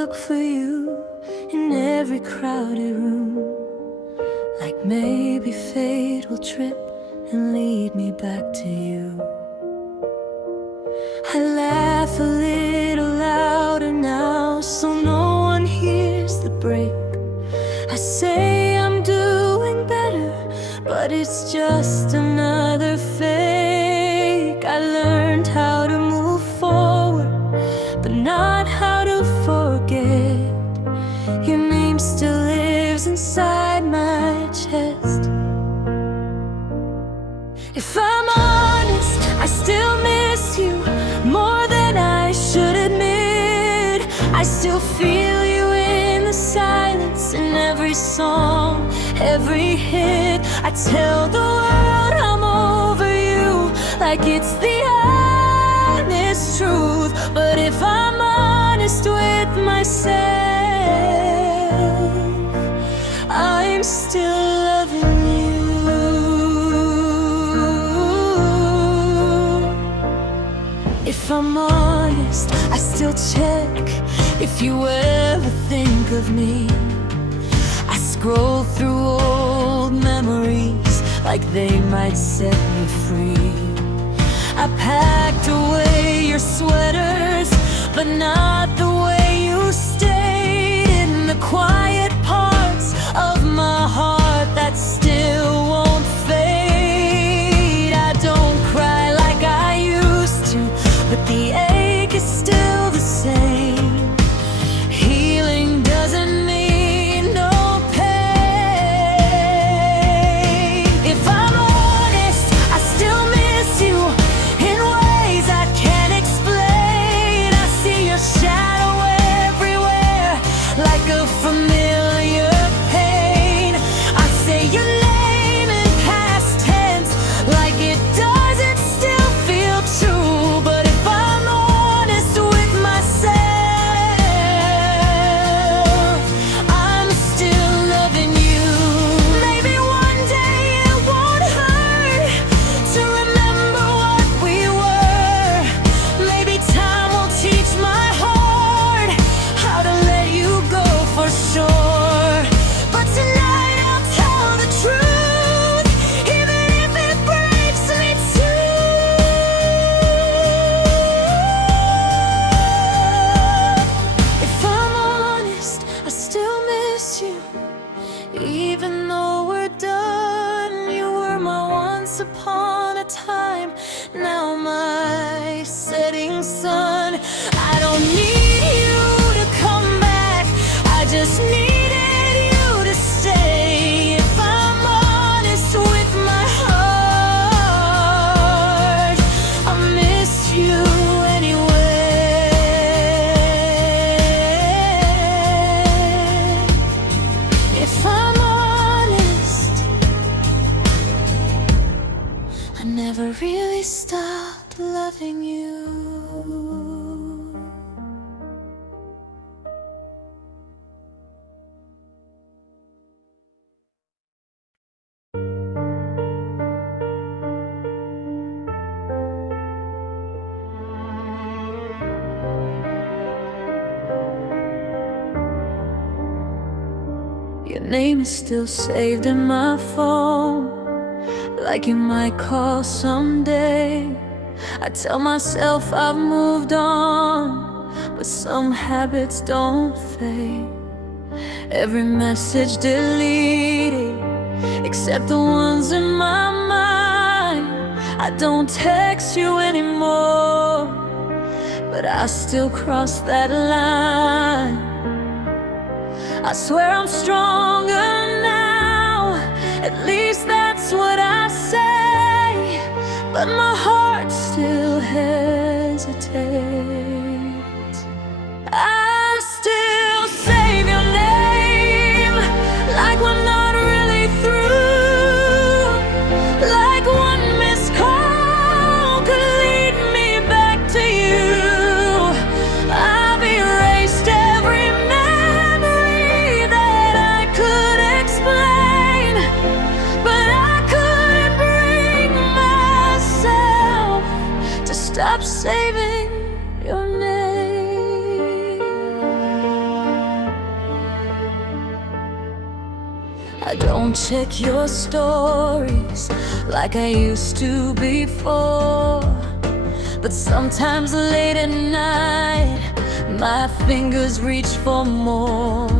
look for you in every crowded room, like maybe fate will trip and lead me back to you. I laugh a little louder now so no one hears the break. I say I'm doing better, but it's just another fake. I learned how to move forward, but not how to forget. Your name still lives inside my chest. If I'm honest, I still miss you more than I should admit. I still feel you in the silence, in every song, every hit. I tell the world I'm over you, like it's the honest truth. But if I'm honest with myself, I'm still loving you. If I'm honest, I still check if you ever think of me. I scroll through old memories like they might set me free. I packed away your sweaters, but not the way you stayed. In the quiet parts of my heart that still won't fade. I don't cry like I used to, but the ache is still the same. Healing doesn't mean no pain. If I'm honest, I still miss you in ways I can't explain. I see your shadow everywhere, like a familiar pain. I say your name in past tense, like it doesn't still feel true. But if I'm honest with myself, I'm still loving you. Maybe one day it won't hurt to remember what we were. Maybe time will teach my heart how to let you go for sure. But tonight I'll tell the truth, even if it breaks me too. If I'm honest, I still miss you, even though we're done. You were my once upon a time, now my setting sun. I don't need you to come back, I just needed you to stay. If I'm honest with my heart, I miss you anyway. If I'm honest, I never really stopped loving you. Your name is still saved in my phone, like you might call someday. I tell myself I've moved on, but some habits don't fade. Every message deleted, except the ones in my mind. I don't text you anymore, but I still cross that line. I swear I'm stronger now, at least that's what I say. But my heart still hesitates. I still save your name, like we're not really through. Like one missed call could lead me back to you. I've erased every memory that I could I don't check your stories like I used to before. But sometimes late at night, my fingers reach for more.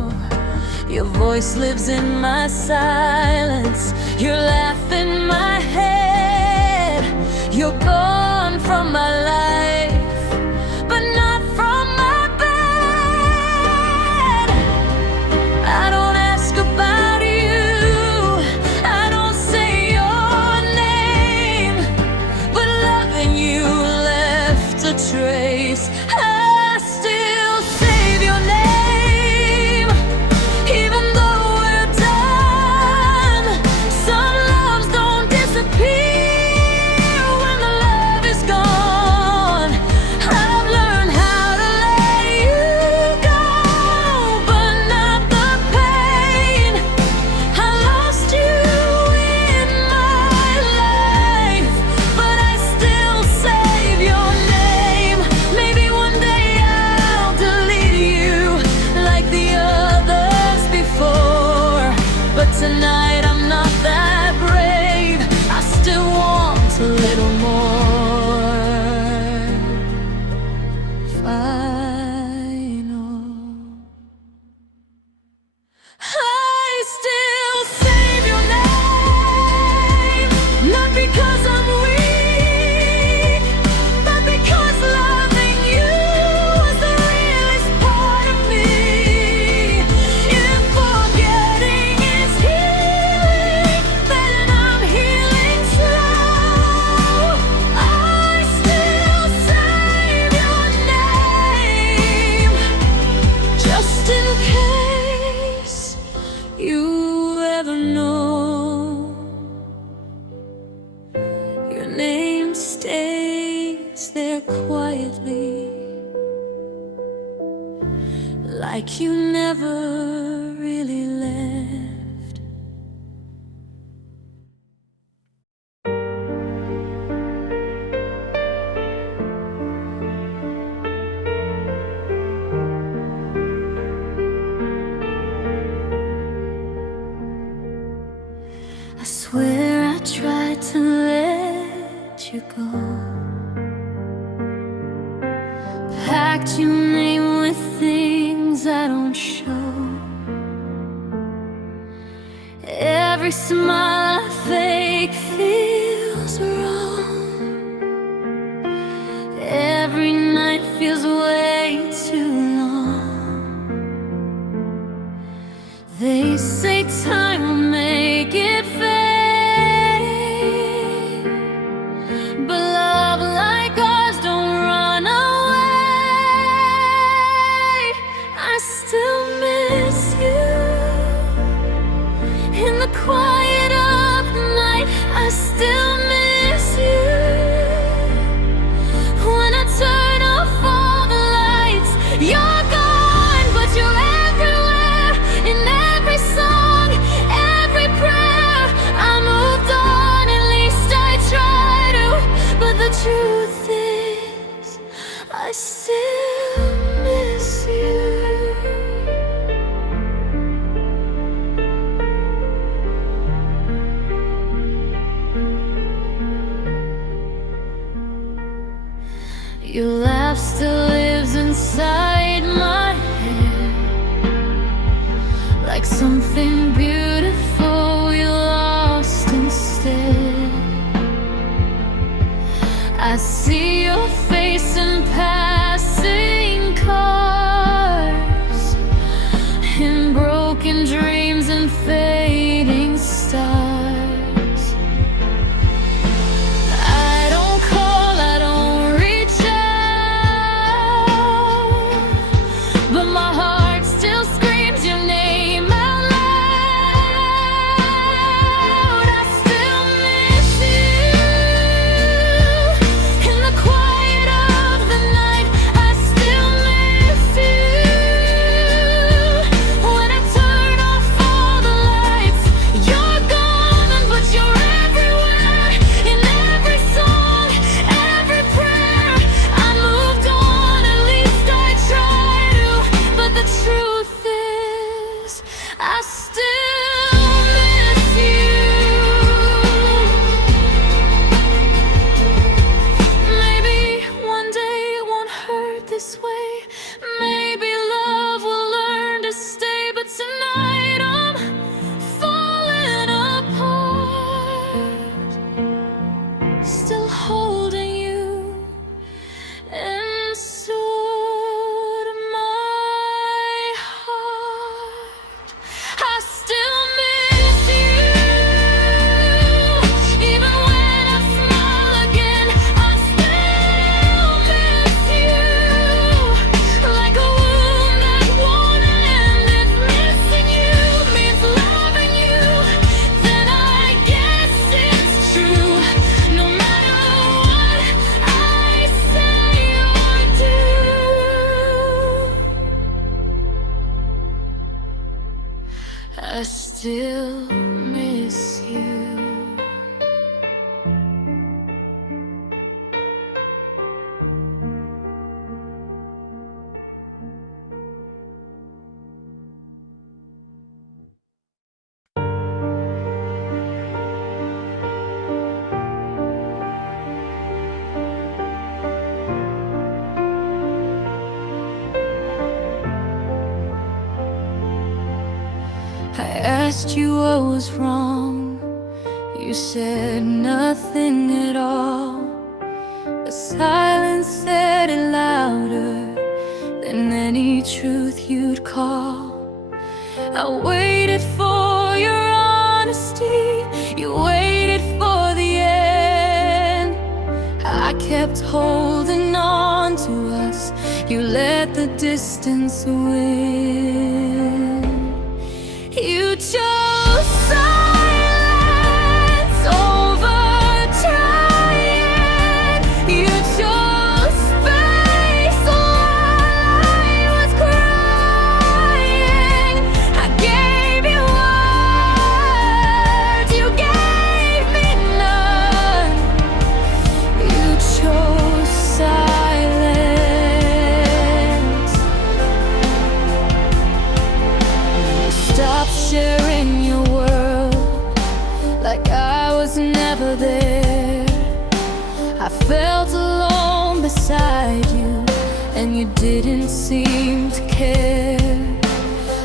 Your voice lives in my silence. Your laugh in my head. You're gone from my life, but not from my bed. I don't ask about you, I don't say your name, but loving you left a trace. I still save your name, even though we're done. Some loves don't disappear when the love is gone. I've learned how to let you go, but not the pain. I lost you in my life, but I still save your name. Maybe one day I'll delete you like the others before, but tonight I'm not that brave. I still want a little more final. I still save your name, not because I'm weak, but because loving you was the realest part of me. If forgetting is healing, then I'm healing slow. I still save your name, just in case you ever know. Your name stays there quietly, like you never really left. I swear I tried to let you go, packed your name with things I don't show. Every smile I fake feels wrong. Every night feels way too long. They say time will make it fade, but love like ours don't run away. I still miss you in the quiet of the night. I still miss you when I turn off all the lights. You're gone, but you're everywhere, in every song. I still miss you. I asked you what was wrong. You said nothing at all. But silence said it louder than any truth you'd call. I waited for your honesty. You waited for the end. I kept holding on to us. You let the distance win. You chose silence over trying. You chose space while I was crying. I gave you words, you gave me none. You chose silence. Stop sharing your world like I was never there. I felt alone beside you, and you didn't seem to care.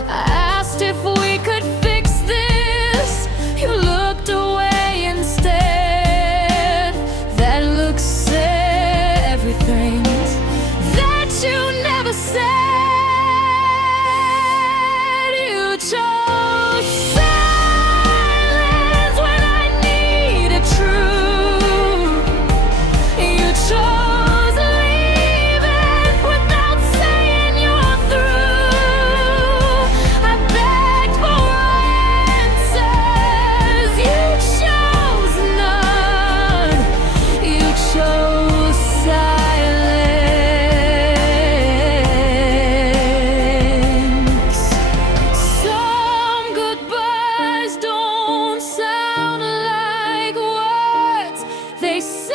I asked if we could fix this. You looked away instead. That look said everything that you never said. You chose silence when I needed truth. You chose leaving without saying you're through. I begged for answers. You chose none. You chose silence. Some goodbyes don't sound like words. They sound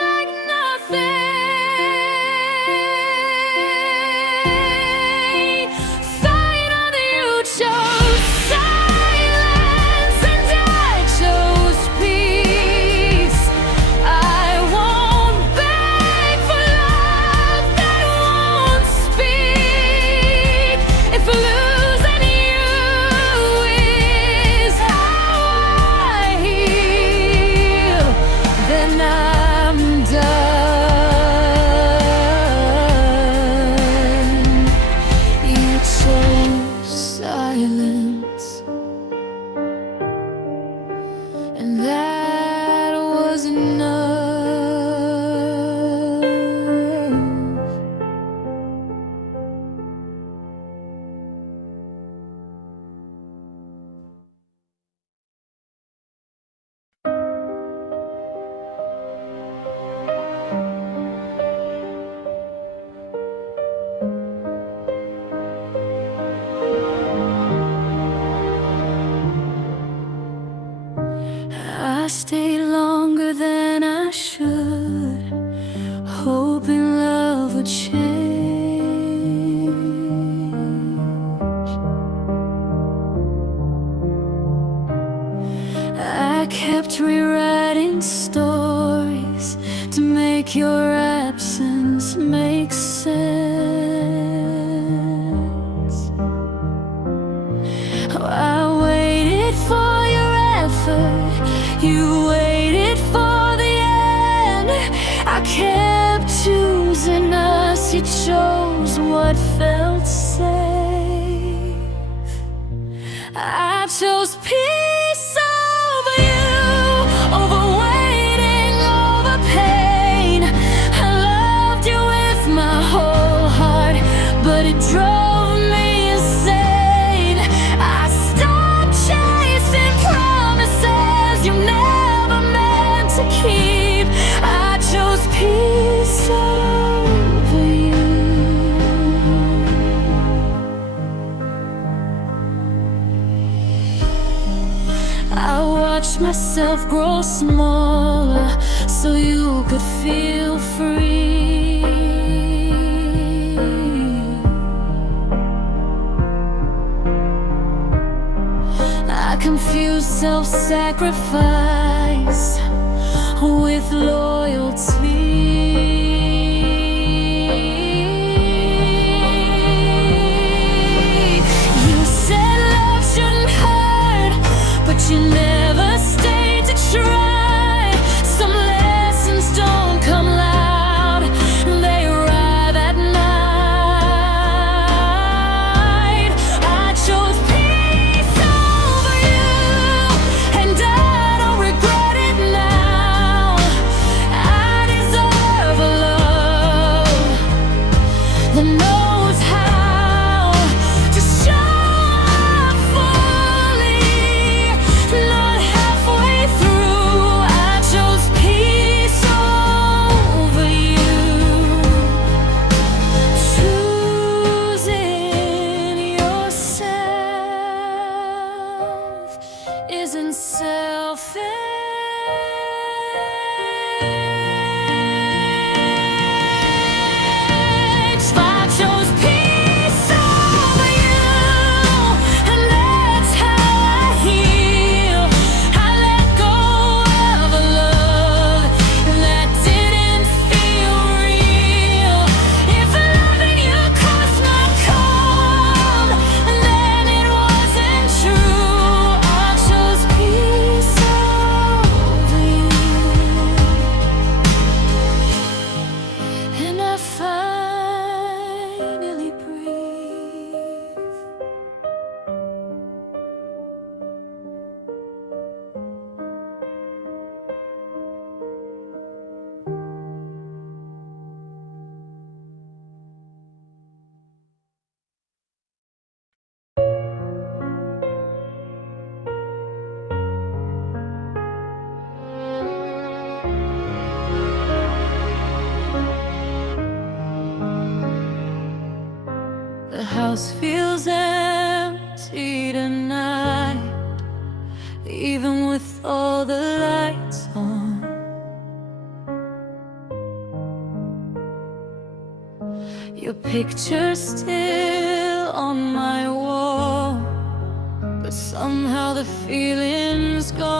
like nothing. Finally you chose silence and I chose peace. I won't beg for love that won't speak. If losing you is how I heal, then I'm done. You chose silence, and that was enough. I stayed longer than I should, hoping love would change. I kept rewriting stories to make your absence make sense. I waited for your effort, you waited for the end. I kept choosing us, you chose what felt safe. I chose peace over you, over waiting, over pain. I loved you with my whole heart, but it drove me insane. I stopped chasing promises you never meant to keep. I chose peace over you. watch myself grow smaller so you could feel free. I confuse self-sacrifice with loyalty. You never stayed to try. Some lessons don't come loud, they arrive at night. I chose peace over you, and I don't regret it now. I deserve a love that knows how to show up fully, not halfway through. I chose peace over you. Choosing yourself isn't selfish. I chose peace over you, and that's how I heal. I let go of a love that didn't feel real. If loving you cost my calm, then it wasn't true. I chose peace over you, and I finally breathe. The house feels empty tonight, even with all the lights on. Your picture's still on my wall, but somehow the feeling's gone.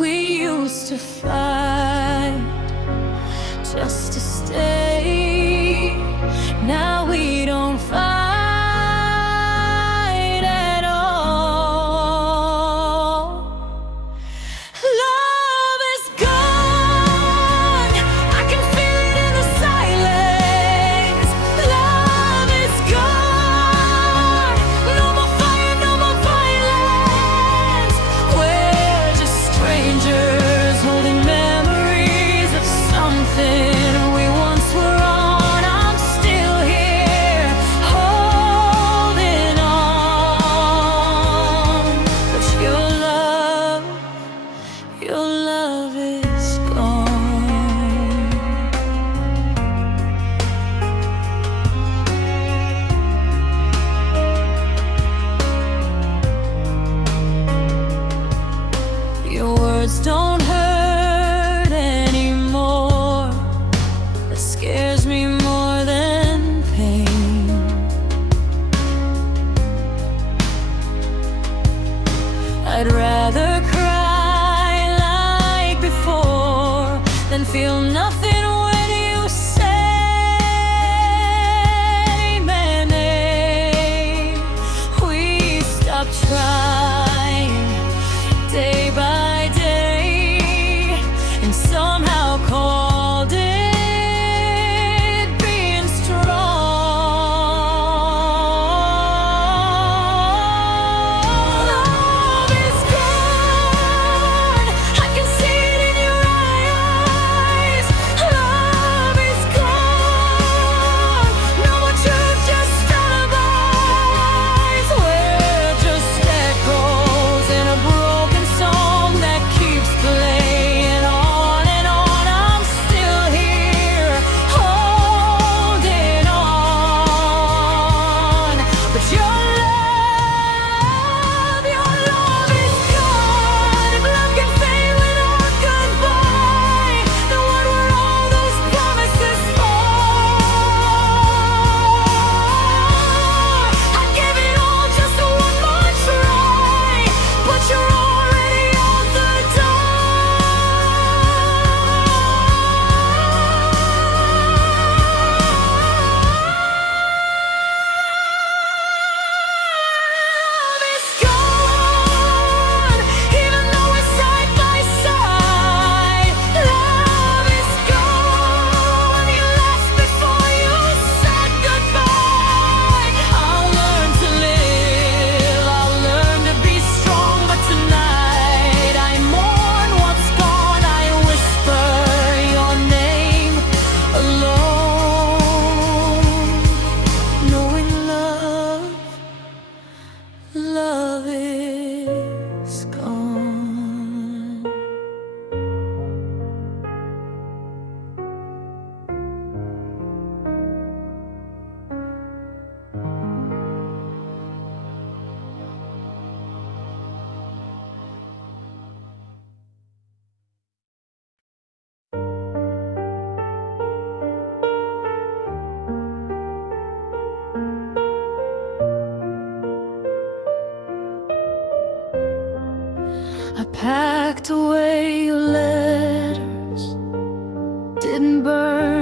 We used to fight just to stay. Now we don't fight at all. Love is gone, I can feel it in the silence. Love is gone, no more fire, no more violence. We're just strangers holding memories of something we once were on. I'm still here holding on, but your love is gone. Your words don't hurt anymore. It scares me more than pain. I'd rather cry like before than feel nothing when you say my name. We stopped trying day by day, and somehow called it being strong. Love is gone, I can see it in your eyes. Love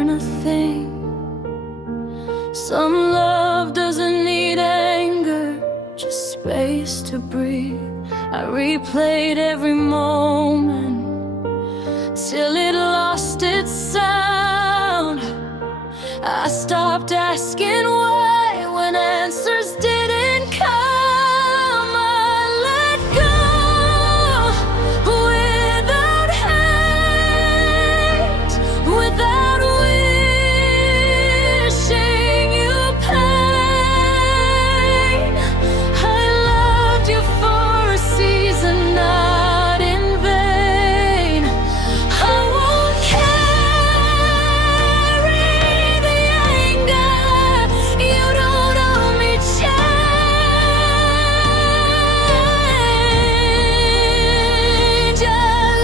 mean a thing. Some love doesn't need anger, just space to breathe. I replayed every moment till it lost its sound. I stopped asking why when answers didn't come. I let go without hate, without wishing you pain. I loved you for a season, not in vain. I won't carry the anger. You don't owe me change. I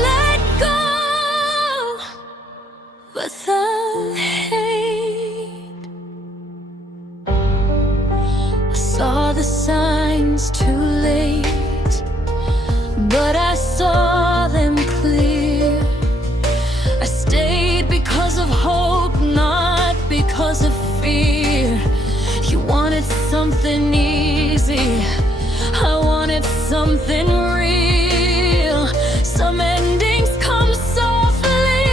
let go without hate. I saw the signs too late, but I saw them clear. I stayed because of hope, not because of fear. You wanted something easy, I wanted something real. Some endings come softly,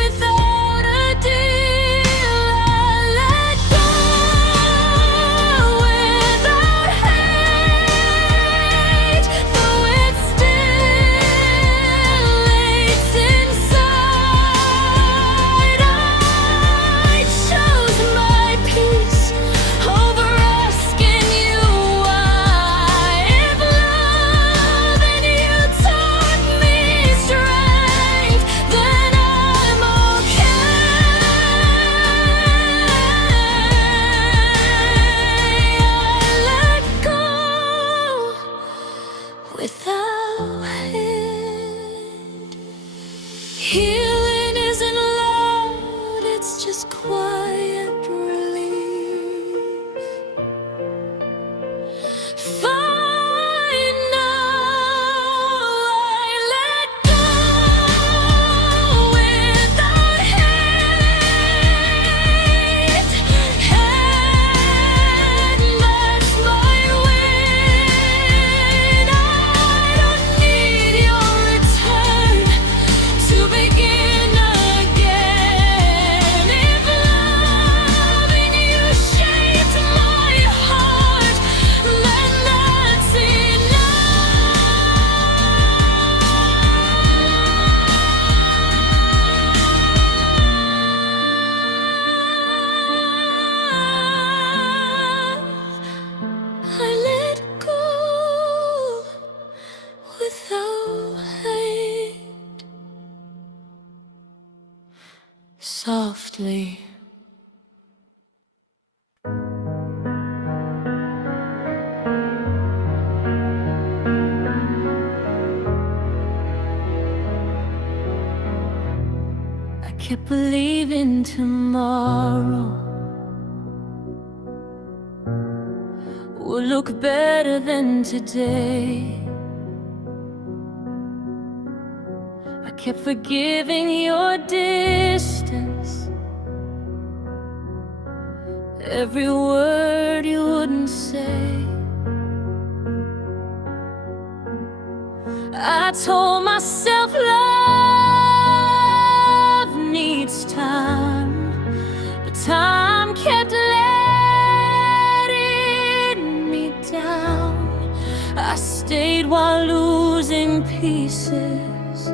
without a deal. I let go without hate, though it still aches inside. I chose my peace over asking you why. If love and you taught me strength, then I'm okay. I let go without hate. Healing isn't loud, it's just quiet relief. Fine now, I let go without hate, and that's my win. I don't need your return to begin again. If loving you shaped my heart, then that's enough. I let go without hate. Softly. I kept believing tomorrow would look better than today. I kept forgiving your distance, every word you wouldn't say. I told myself love needs time, but time kept letting me down. I stayed while losing pieces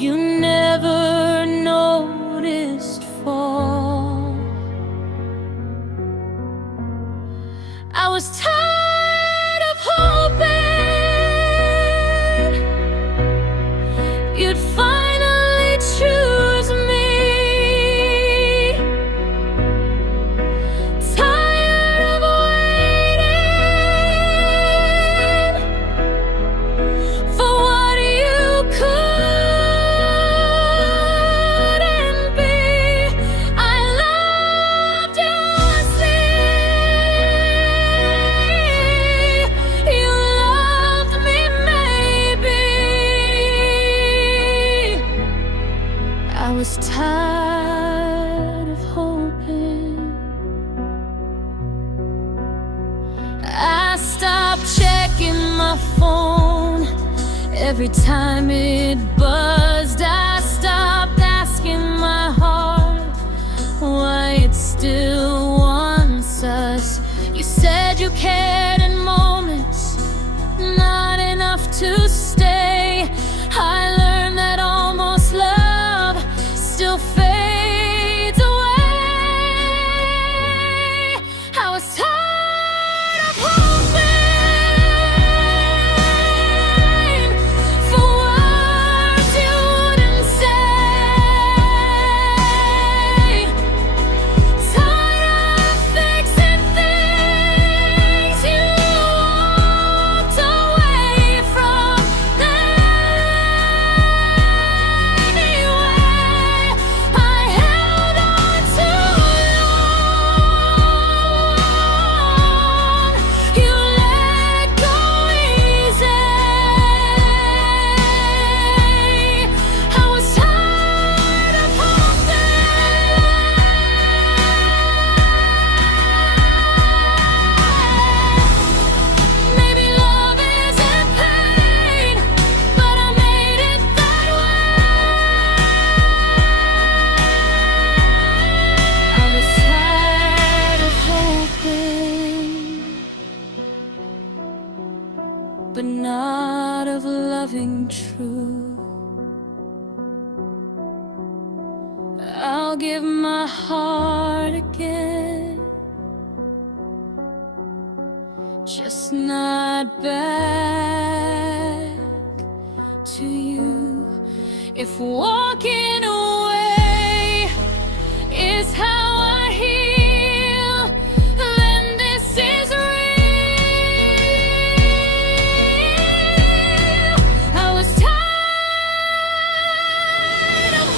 you never noticed fall. I was tired of hoping you'd finally choose me. Tired of waiting for what you tired of hoping. I stopped checking my phone every time it buzzed. I stopped asking my heart why it still wants us. You said you cared in moments, not enough to stay. I learned that almost love still fades away. I was tired of hoping for words you wouldn't say. Tired of fixing things you walked away from anyway. I held on too long. You let go easy. I was tired of hoping. Maybe love isn't pain, but I made it that way. I was tired of hoping, but not of loving true. I'll give my heart again, just not back to you. If walking away is how I heal, then this is real. I was tired of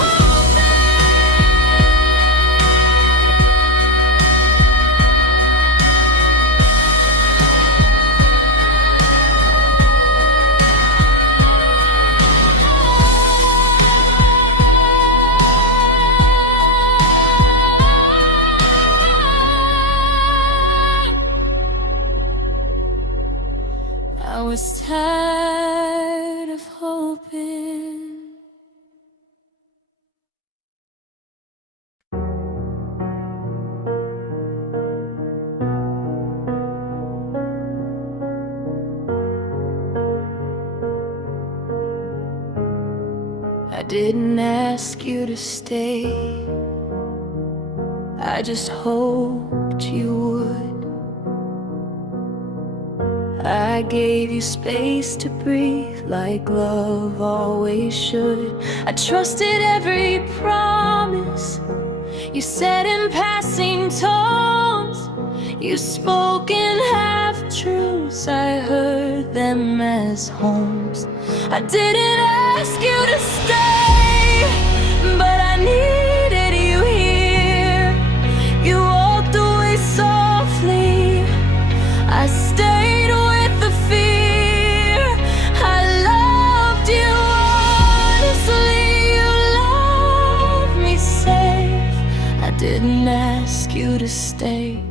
I was tired of hoping. I didn't ask you to stay, I just hoped you would. I gave you space to breathe like love always should. I trusted every promise you said in passing tones. You spoke in half-truths, I heard them as homes. I didn't ask you to stay, but I needed you here. You walked away softly, I stayed with the fear. I loved you honestly, you loved me safe. I didn't ask you to stay.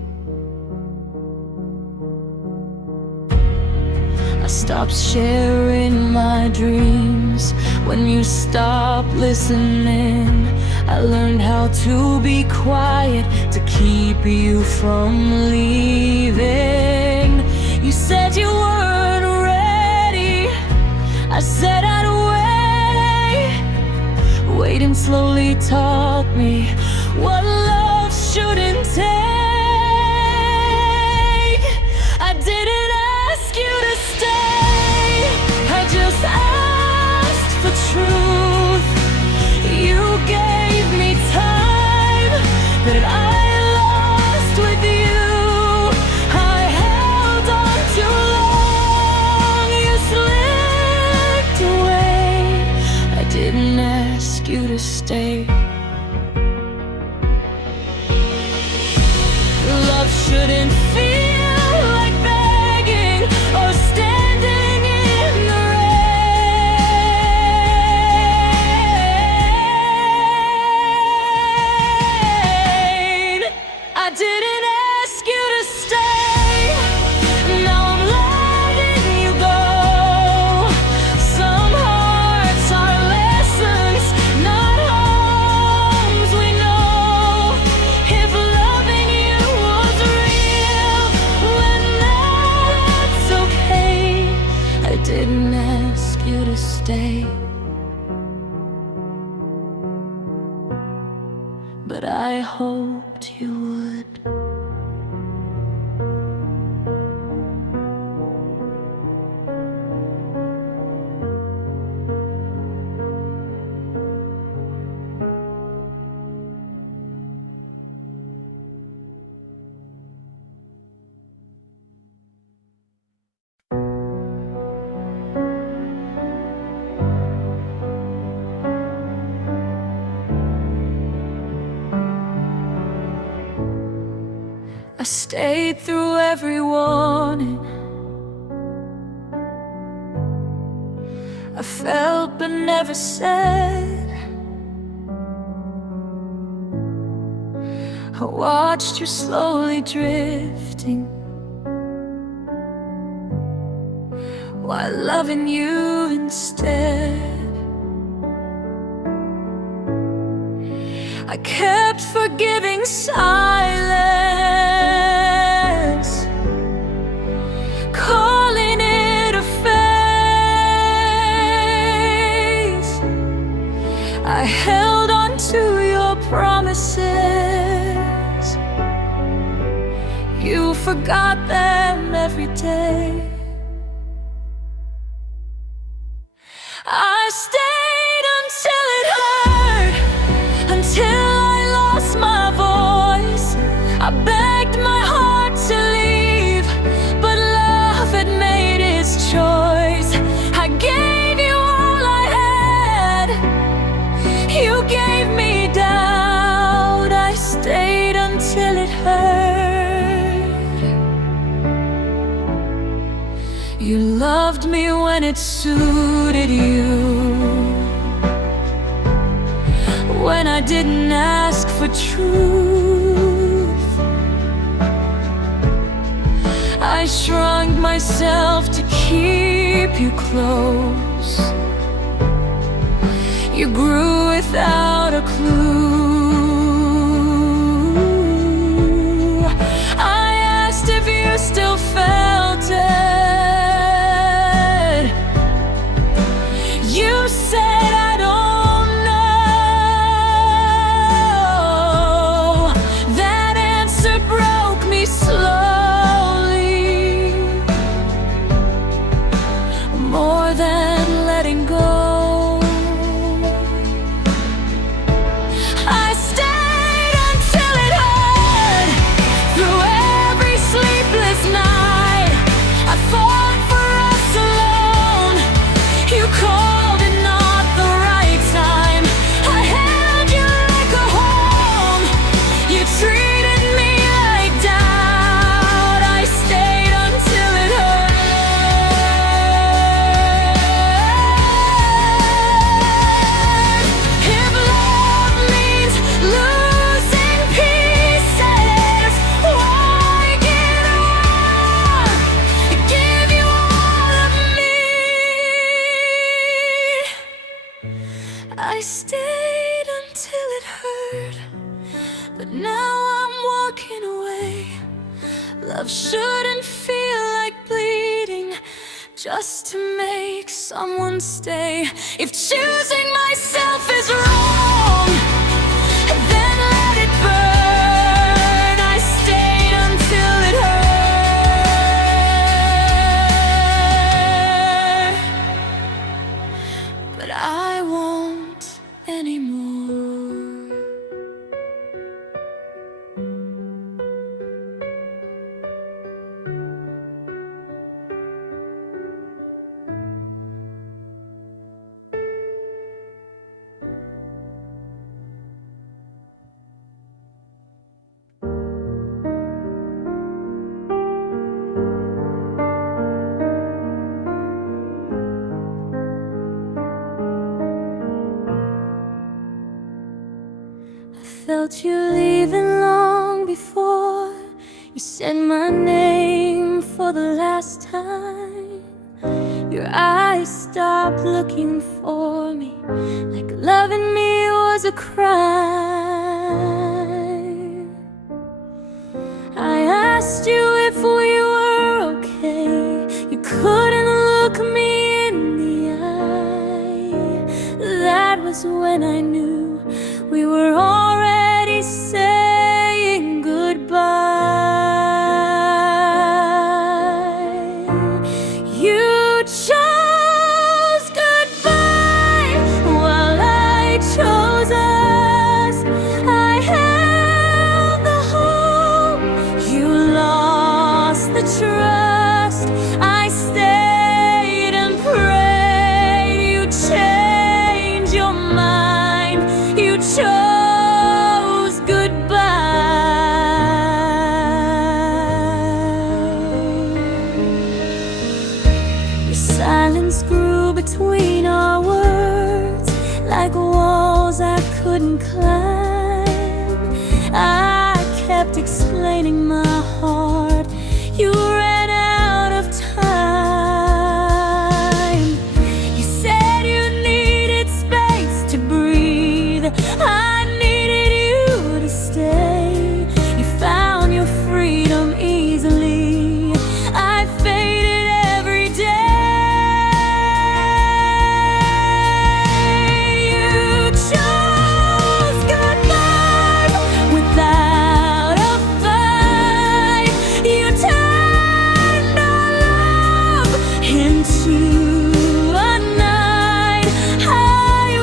I stopped sharing my dreams when you stopped listening. I learned how to be quiet to keep you from leaving. You said you weren't ready, I said I'd wait. Waiting slowly taught me what love shouldn't take. I didn't ask you to stay, I just asked for truth. You gave me time that I lost with you. I held on too long, you slipped away. I didn't ask you to stay. Love shouldn't feel like begging or standing in the rain. but I hoped you would. I stayed through every warning. I felt but never said. I watched you slowly drifting while loving you instead. I kept forgiving silence, calling it a phase. I held on to your promises. You forgot them every day. I stayed until it hurt, until I lost my voice. I begged my heart to leave, but love had made its choice. I gave you all I had, you gave me doubt. I stayed until it hurt. You loved me when it suited you, when I didn't ask for truth. I shrunk myself to keep you close. You grew without a clue. I asked if you still felt it. You said I don't know. That answer broke me slowly, more than letting go. I stayed until it hurt, through every sleepless night. I fought for us alone. You called it not the right time. I held you like a home. You treated me like doubt. I stayed until it hurt. If love means losing pieces, why get on? Give you all of me. I stayed until it hurt, but now I'm walking away. Love shouldn't feel like bleeding just to make someone stay. If choosing myself is wrong, then let it burn. I stayed until it hurt, but I won't anymore. Felt you leaving long before you said my name for the last time. Your eyes stopped looking for me, like loving me was a crime. I asked you if we were okay. You couldn't look me in the eye. That was when I knew we were already losing climb. I kept explaining my heart. You ran out of time. You said you needed space to breathe. I needed you to stay. You found your freedom easily. I faded every day. You chose goodbye without a fight. You turned our love into a night. I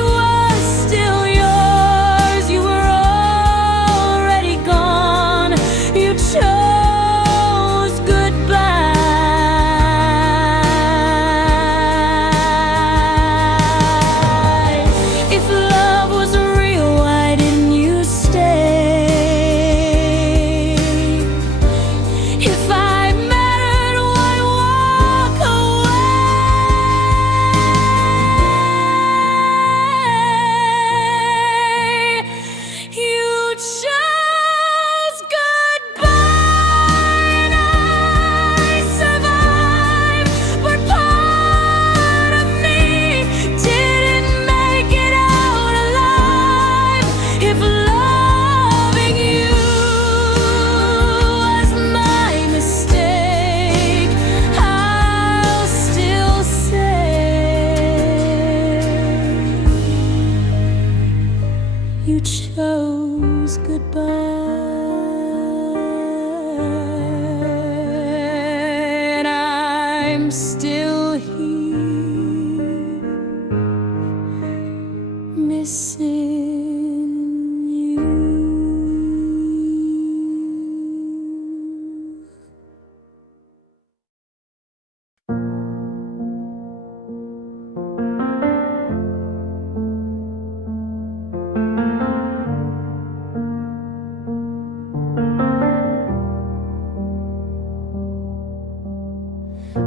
was still yours. You were already gone. You chose goodbye. If love was real, why didn't you stay? If I mattered, why walk away? You chose goodbye and I survived, but part of me didn't make it out alive. If loving you was my mistake, I'll still say you chose goodbye, and I'm still here, missing you.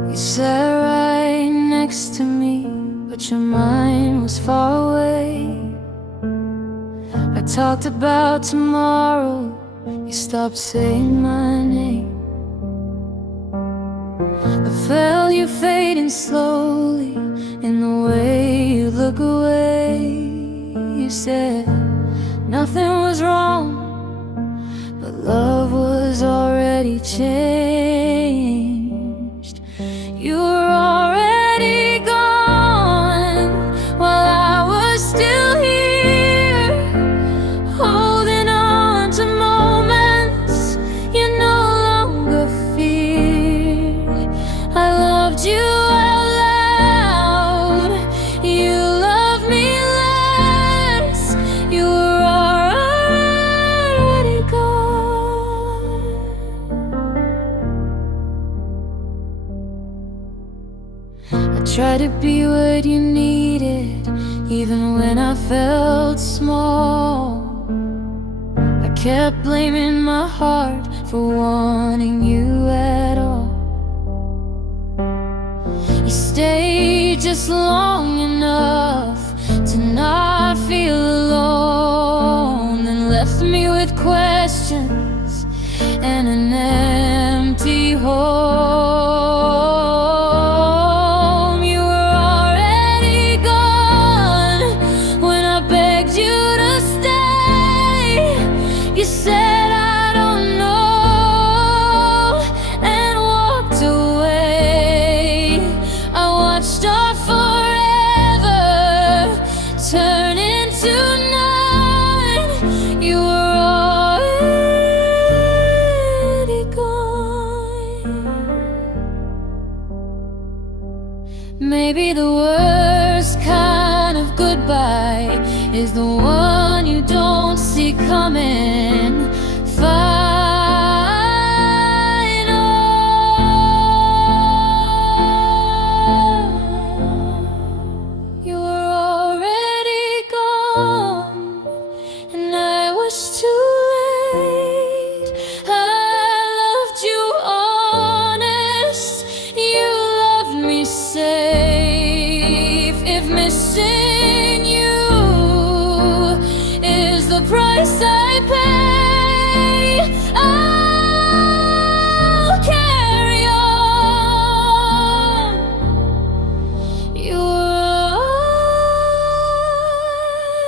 You sat right next to me, but your mind was far away. I talked about tomorrow, you stopped saying my name. I felt you fading slowly in the way you look away. You said nothing was wrong, but love was already changed. You were already gone while I was still here, holding on to moments you no longer feared. I loved you out loud, you loved me less. You were already gone. I tried to be what you needed, even when I felt small. I kept blaming my heart for wanting you at all. You stayed just long enough to not feel alone, and left me with questions and an empty home. You were already gone when I begged you to stay. You said I don't know and walked away. I watched our forever turn into none. You were already gone. Maybe the worst kind of goodbye is the one you don't see coming. Final. You were already gone, and I was too late. I loved you honest, you loved me safe. If missing you is the price I pay. I'll carry on. You're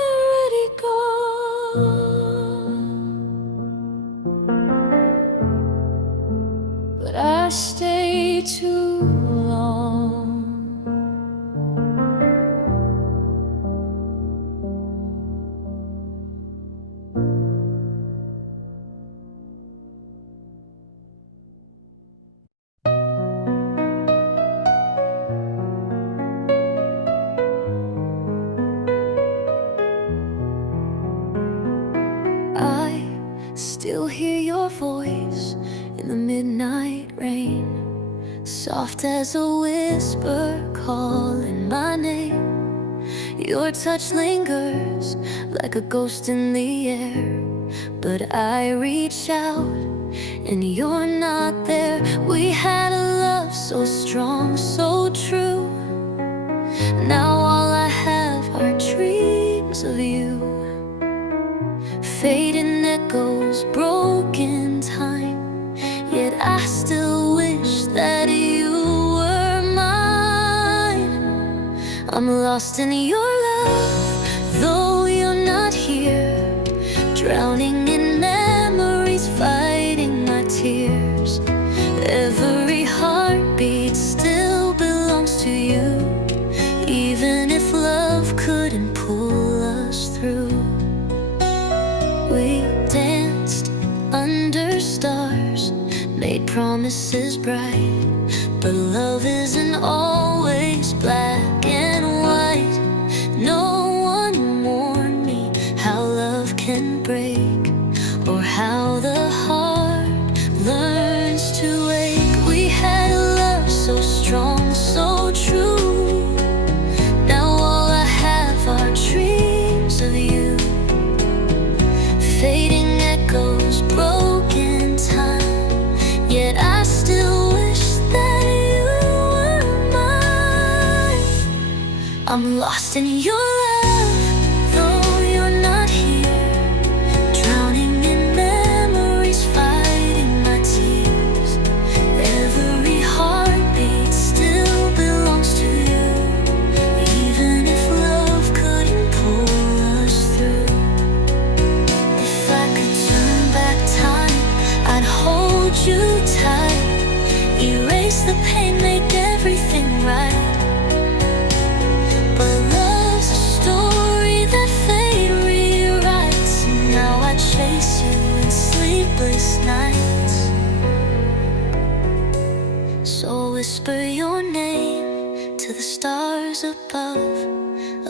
already gone, but I stay too long. I still hear your voice in the midnight rain, soft as a whisper calling my name. Your touch lingers like a ghost in the air, but I reach out and you're not there. We had a love so strong, so true. Now all I have are dreams of you, fading echoes, broken time. Yet I still wish that you were mine. I'm lost in your love, though you're not here, drowning in memories, fighting my tears. Every heartbeat still belongs to you, even if love couldn't pull us through. We danced under stars, made promises bright, but love isn't always black and white. No one warned me how love can break, or how the heart learns to ache. We had a love so strong, so true. Now all I have are dreams of you, fading echoes, broken time. Yet I still wish that you were mine. I'm lost in your love, though you're not here, drowning in memories, fighting my tears. Every heartbeat still belongs to you, even if love couldn't pull us through. If I could turn back time, I'd hold you tight, erase the pain, make everything right. But love's a story that fate rewrites, and now I chase you in sleepless nights. So whisper your name to the stars above,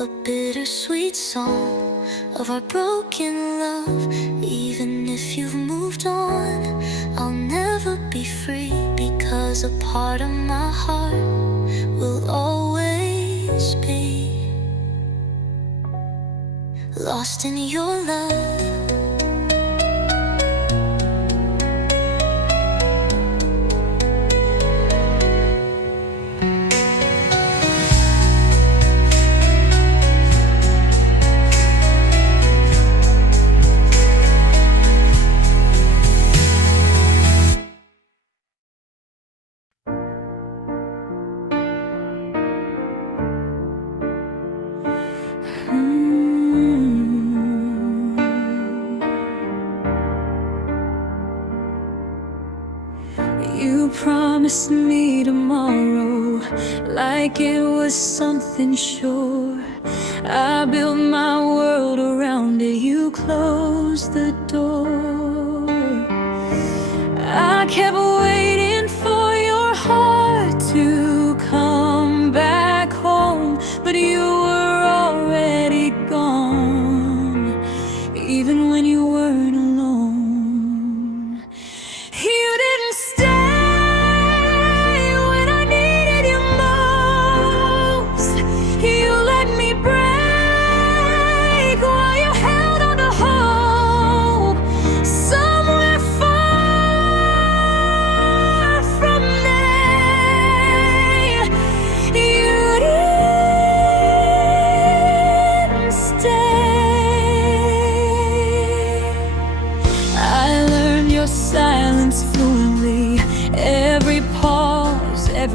a bittersweet song of our broken love. Even if you've moved on, I'll never be free, because a part of my heart will always be lost in your love. You promised me tomorrow, like it was something sure. I built my world around it, you closed the door. I kept waiting for your heart to come back home, but you were already gone, even when you weren't alone. You didn't stay when I needed you most. You let me break while you held on to hope. Somewhere far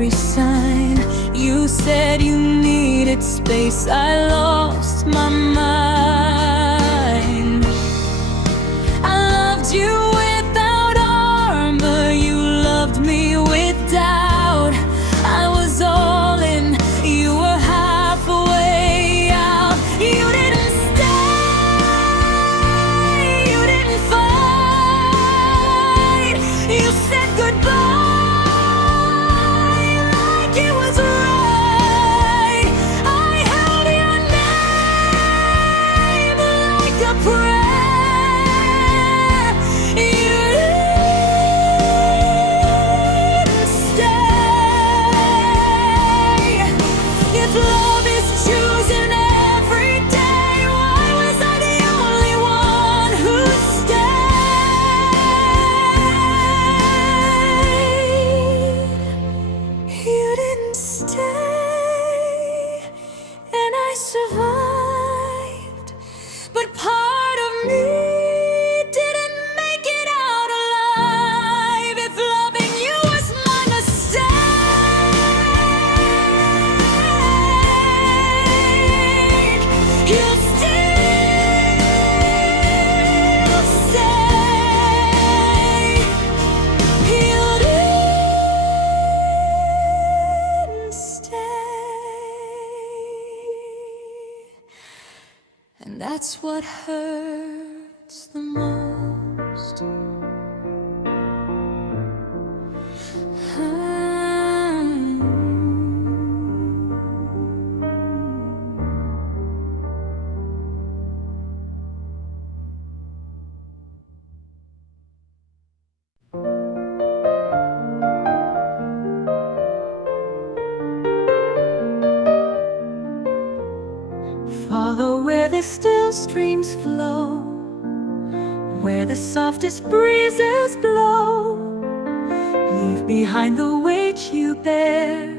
every sign. You said you needed space, I lost my mind. I loved you without armor, you loved me with doubt. I was all in, you were halfway out. You didn't stay, you didn't fight. You said goodbye like it was right. I held your name like a prayer. Survived, but part of me didn't make it out alive. If loving you was my mistake, you'll still say you didn't stay. And that's what hurts the most. Follow where the still streams flow, where the softest breezes blow. Leave behind the weight you bear.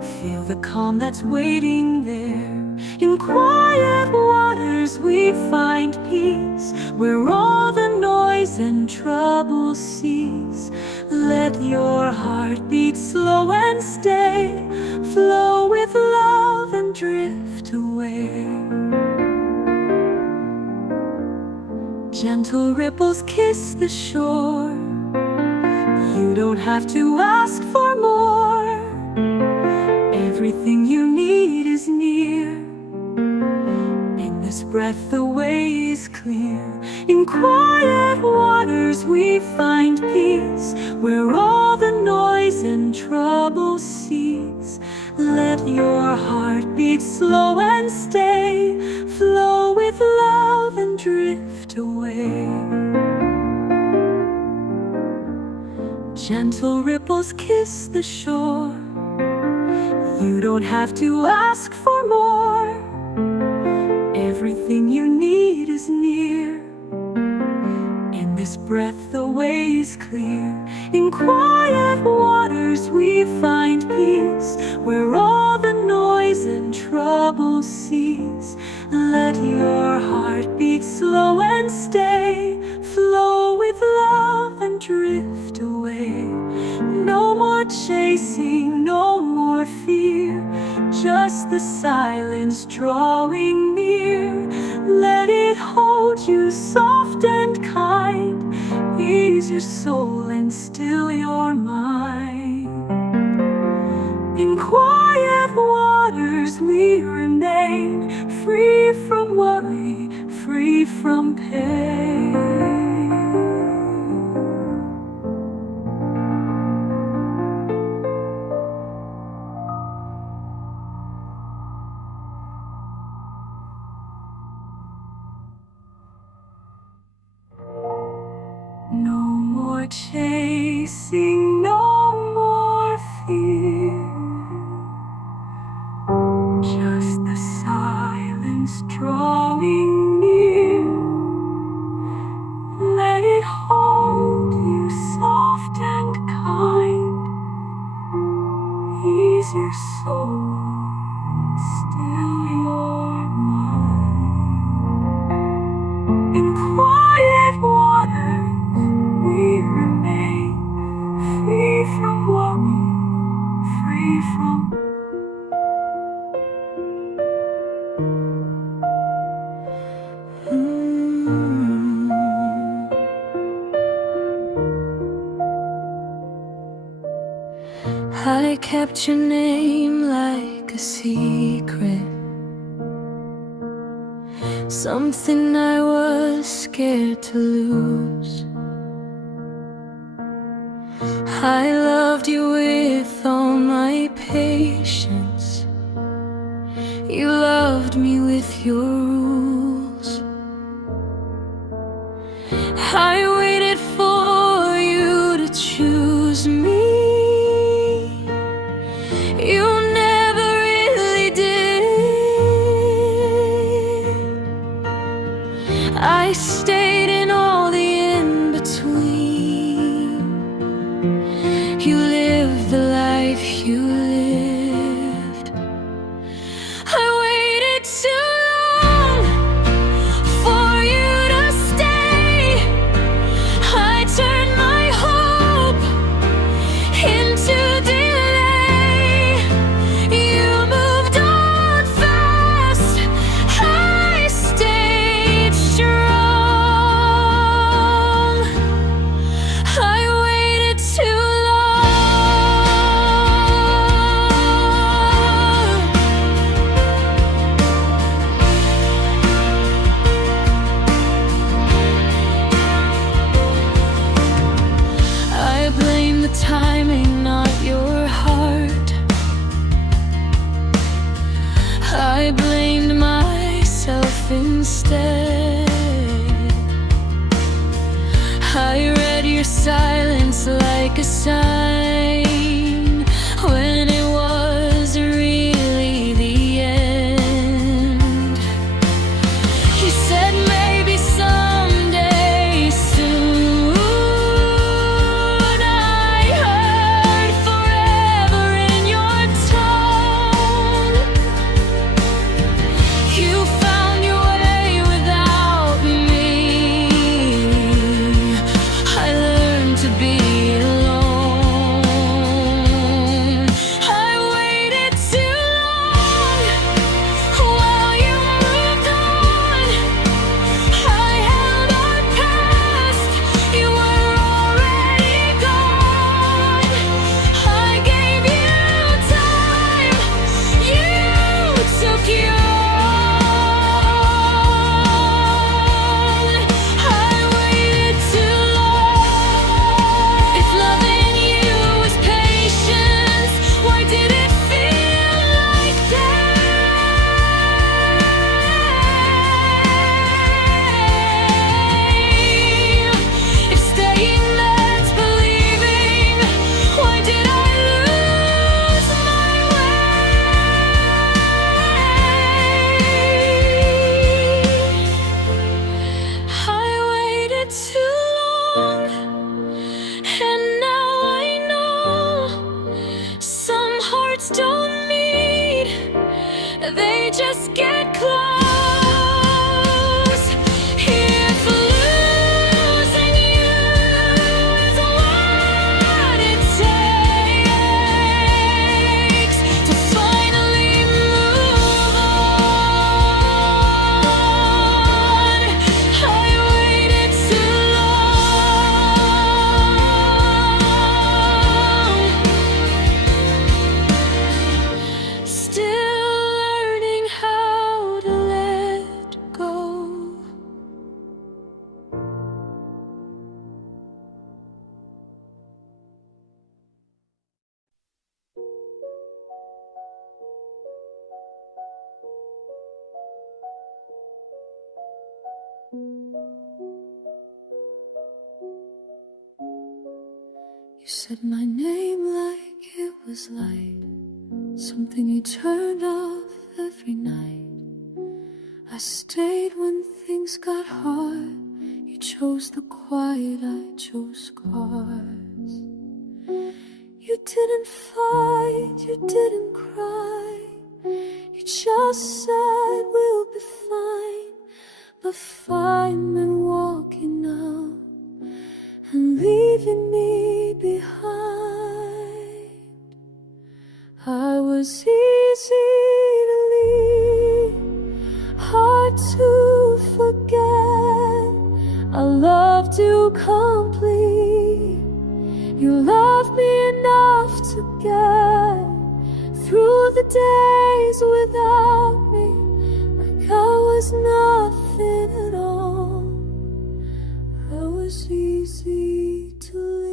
Feel the calm that's waiting there. In quiet waters we find peace, where all the noise and trouble cease. Let your heart beat slow and stay. Flow with love and drift away. Gentle ripples kiss the shore. You don't have to ask for more. Everything you need is near. In this breath the way is clear. In quiet waters we find peace, where all the noise and trouble cease. Let your heart beat slow and stay. Flow with love and drift away. Gentle ripples kiss the shore. You don't have to ask for more. Everything you need is near. In this breath the way is clear. In quiet waters we find peace, where all the noise and trouble cease. Let your heart beat slow and stay. Flow with love and drift away. No more chasing, no more fear, just the silence drawing near. Let it hold you soft and kind. Ease your soul and still your mind. In quiet waters we remain, free from worry, free from pain. No more chasing, no more fear, just the silence drawing near. Let it hold you soft and kind. Ease your soul, still your mind. In quiet waters we remain, free from worry, kept your name like a secret, something I was scared to lose. I loved you with all my patience, you loved me with your rules. I waited for you to choose me, you never really did. I stayed in all the in-between, you lived the life you lived. I waited too long for you to stay. I turned my hope into delay. You moved on fast, I stayed strong. I waited too long. I blame the timing, not your heart. I blamed myself instead. I read your silence like a sign, when it was really the end. You said maybe someday soon. I heard forever in your tone. You found your way without me. I learned to be alone. I waited too long while you moved on. I held our past, you were already gone. I gave you time, you took yours. I waited too long. If loving you was patience, why did it feel like pain? If staying meant believing, why did I lose my way? I waited too long, and now I know some hearts don't meet, they just get close. If losing you is what it takes to finally move on, I waited too long. Still learning how to let go. You said my name like it was light, something you turned off every night. I stayed when things got hard. You chose the quiet, I chose scars. You didn't fight, you didn't cry, you just said we'll be fine. But fine meant walking out and leaving me behind. I was easy to leave, hard to forget. I loved you complete, you loved me enough to get through the days without me like I was nothing at all. I was easy to leave.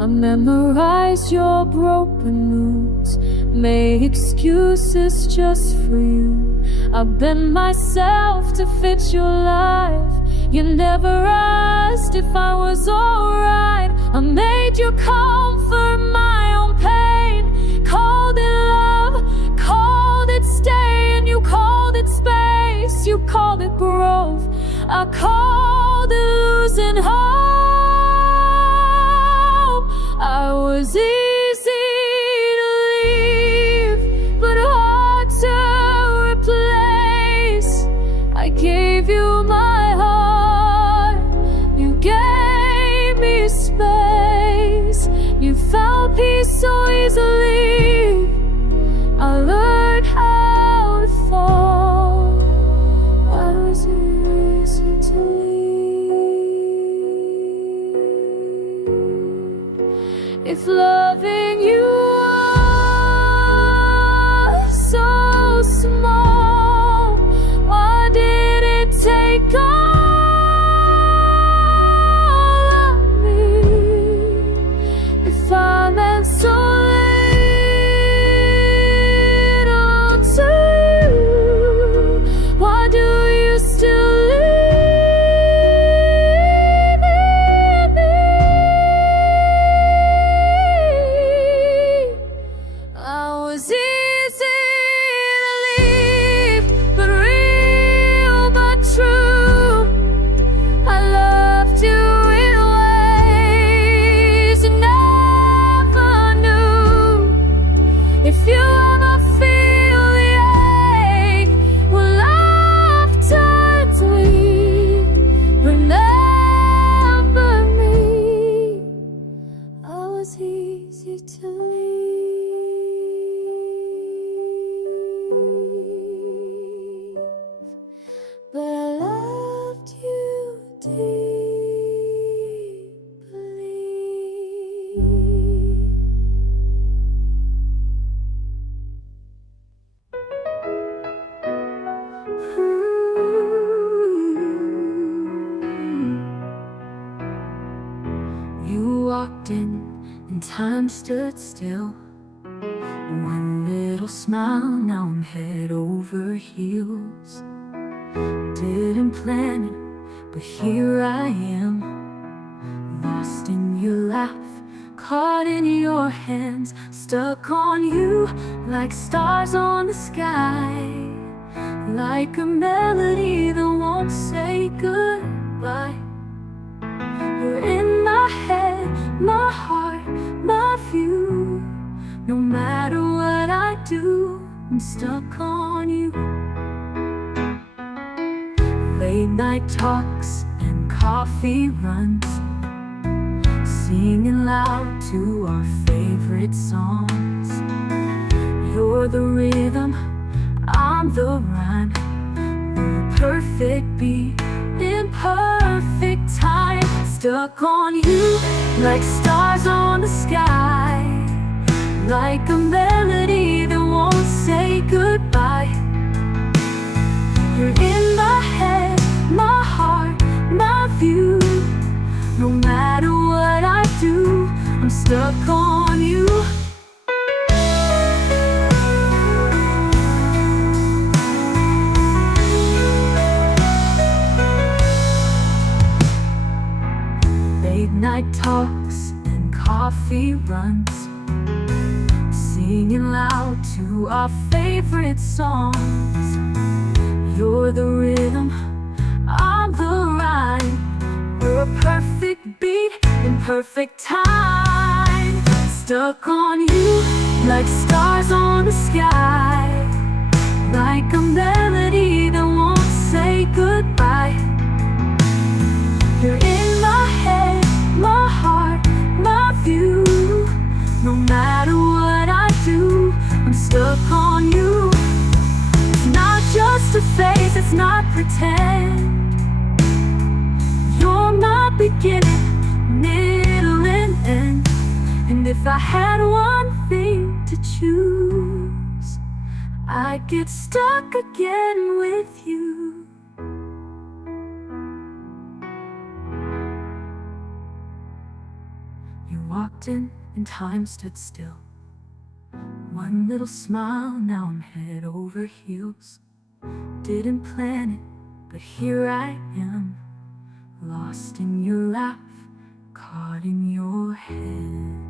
I memorized your broken moods, made excuses just for you. I bent myself to fit your life. You never asked if I was alright. I made you comfort my own pain. Called it love, called it stay, and you called it space. You called it growth, I called it losing hope. I was easy to leave, but hard to replace. I gave you my heart, you gave me space. You found peace so easily, I learned how to fall. I was easy to leave. If loving you was so small, why did it take all of me? If I meant so little to you, why do you still leave me? I was easy to leave, but real but true. I loved you in ways you never knew. If you ever feel the ache when love turns weak, remember me. I was easy to leave, but I loved you deeply. You walked in and time stood still. One little smile, now I'm head over heels. Didn't plan it, but here I am, lost in your laugh, caught in your hands, stuck on you like stars on the sky, like a melody that won't say goodbye. You're in my head, my heart, my view. No matter what I do, I'm stuck on you. Late night talks and coffee runs, singing loud to our favorite songs. You're the rhythm, I'm the rhyme, the perfect beat in perfect time. Stuck on you like stars on the sky, like a melody that won't say goodbye. You're in my head, my heart, my view. No matter what I do, I'm stuck on you. Late night talks and coffee runs, singing loud to our favorite songs. You're the rhythm, I'm the rhyme. You're a perfect beat in perfect time. Stuck on you like stars on the sky, like a melody that won't say goodbye. You're in my head, my heart, my view. No matter what I do, I'm stuck on you. It's not just a phase, it's not pretend. You're my beginning, middle and end. If I had one thing to choose, I'd get stuck again with you. You walked in and time stood still. One little smile, now I'm head over heels. Didn't plan it, but here I am, lost in your laugh, caught in your hands.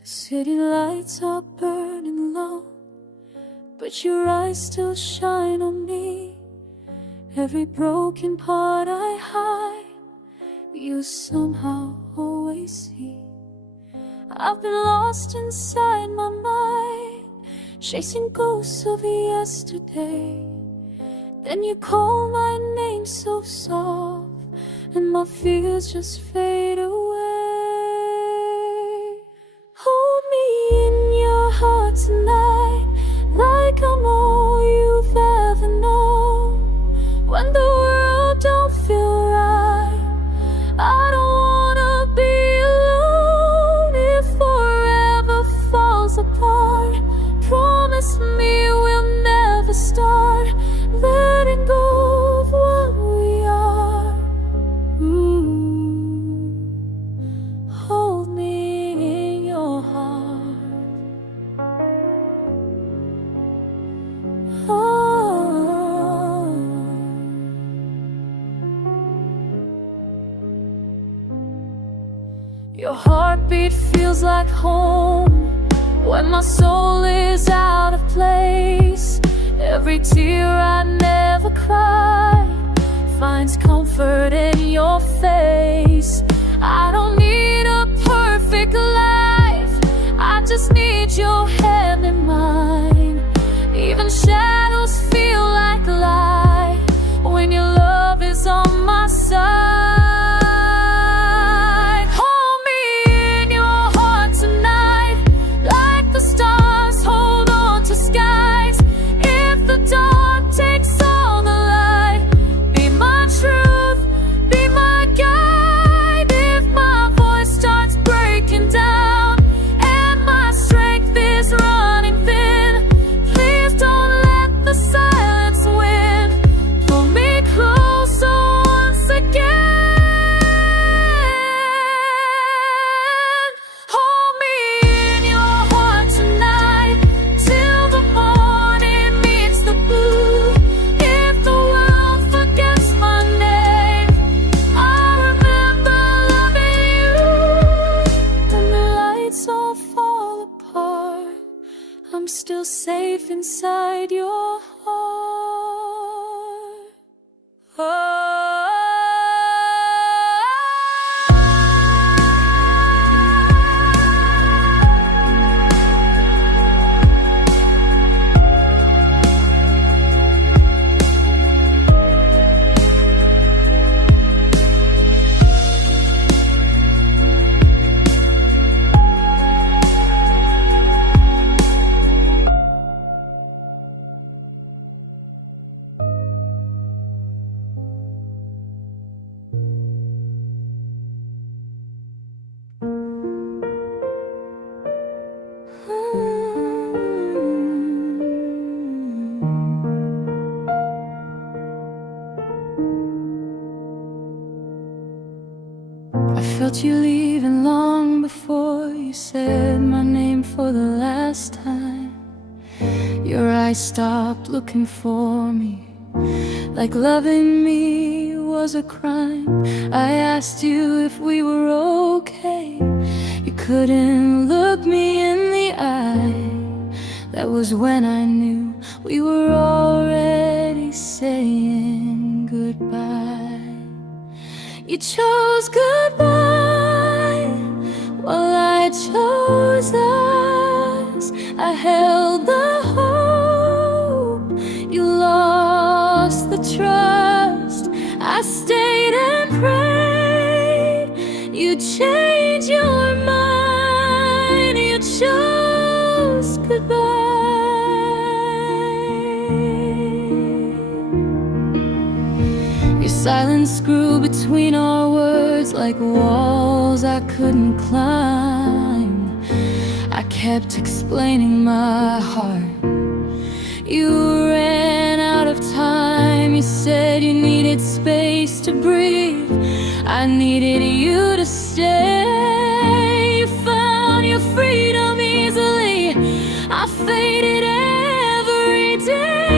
The city lights are burning low, but your eyes still shine on me. Every broken part I hide, you somehow always see. I've been lost inside my mind, chasing ghosts of yesterday. Then you call my name so soft, and my fears just fade away. Hold me in your heart tonight, like I'm all you've ever known. When the world don't feel right, I don't wanna be alone. If forever falls apart, promise me we'll never start letting go of what we are. Hold me in your heart. Your heartbeat feels like home when my soul is out of place. Every tear I never cried finds comfort in your face. I don't need a perfect life, I just need your hand in mine. Even shadows feel like light when your love is on my side. Hold me in your heart tonight, like the stars hold on to skies. If the dark takes all the light, be my truth, be my guide. If my voice starts breaking down and my strength is running thin, please don't let the silence win. Pull me closer once again. Hold me in your heart tonight, till the morning meets the blue. If the world forgets my name, I remember loving you. When the lights all fall apart, I'm still safe inside your heart. I felt you leaving long before you said my name for the last time. Your eyes stopped looking for me, like loving me was a crime. I asked you if we were okay, you couldn't look me in the eye. That was when I knew we were already saying goodbye. You chose goodbye while I chose us. I held the hope, you lost the trust. Silence grew between our words like walls I couldn't climb. I kept explaining my heart. You ran out of time. You said you needed space to breathe. I needed you to stay. You found your freedom easily. I faded every day.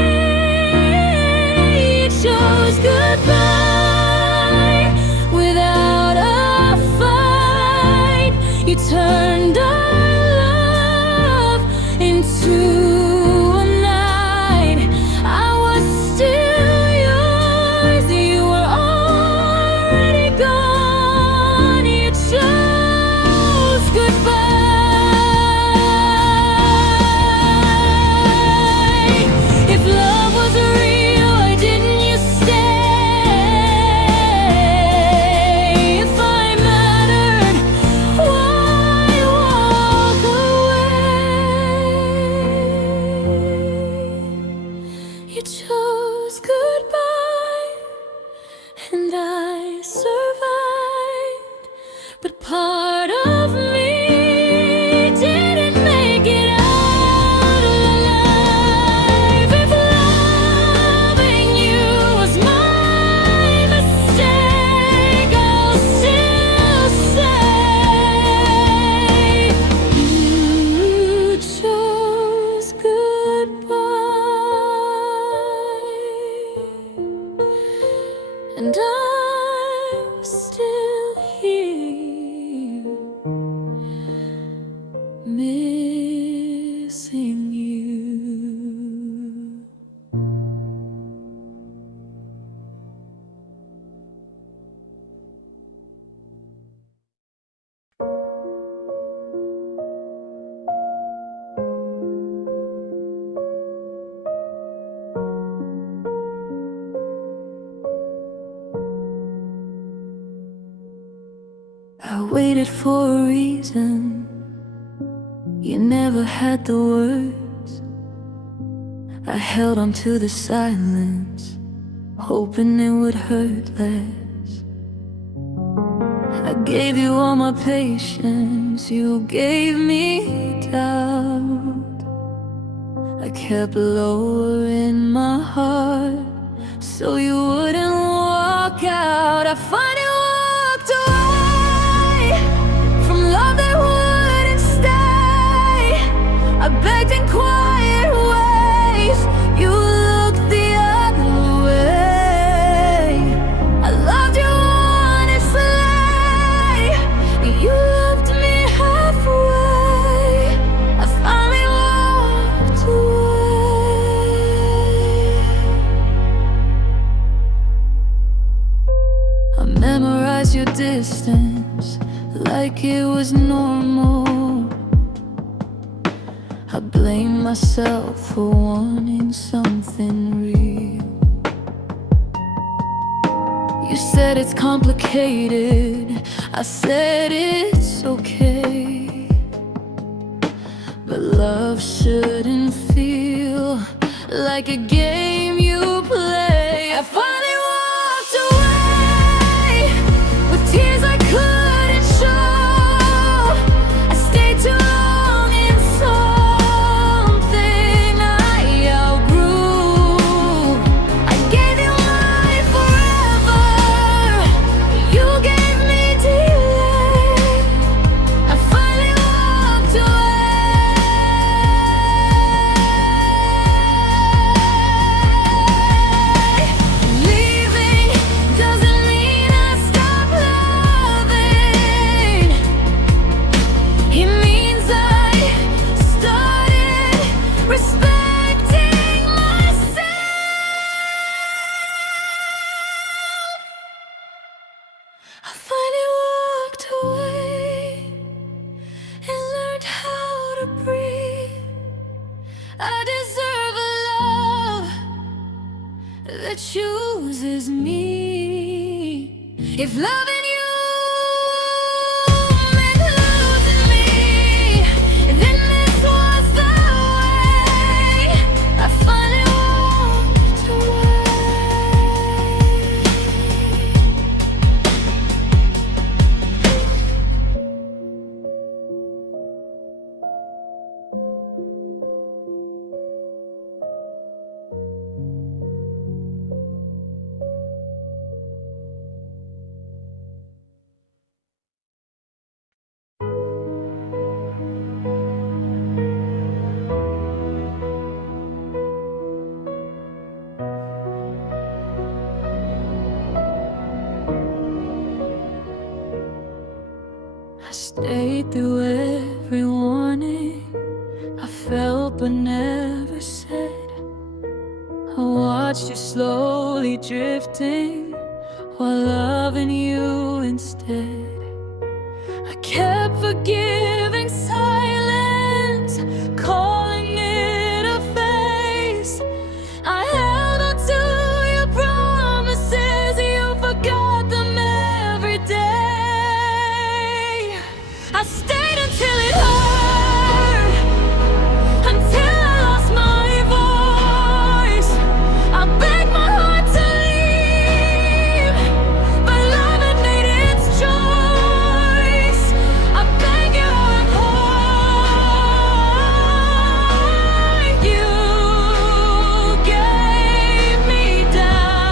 You chose goodbye without a fight. You turned our love into a night. I was still yours. You were already gone. You chose goodbye. If love was real, why didn't you stay? If I mattered, why walk away? You chose goodbye, and I survived. But part of me didn't make it out alive. If loving you was my mistake, I'll still say you chose goodbye, and I'm still here, missing you. I waited for a reason. You never had the words. I held on to the silence, hoping it would hurt less. I gave you all my patience. You gave me doubt. I kept lowering my heart so you wouldn't walk out. I finally walked away from love that wouldn't stay. I begged in quiet ways. You looked the other way. I loved you honestly. You loved me halfway. I finally walked away. I memorized your distance like it was normal. I blame myself for wanting something real. You said it's complicated. I said it's okay. But love shouldn't feel like a game you play. I finally walked away with tears I couldn't show. I stayed too long in something I outgrew. I gave you my forever. You gave me delay. I finally walked away. Leaving doesn't mean I stop loving. It means I started respecting myself. I finally walked away and learned how to breathe. I deserve a love that chooses me. If loving you meant losing me, then this was the way. I finally walked away. but never said. I watched you slowly drifting while loving you instead. I kept forgiving silence, calling it a phase. I held on to your promises, you forgot them every day. I stayed until it hurt, until I lost my voice. I begged my heart to leave, but love had made its choice. I beg your heart, you gave me doubt.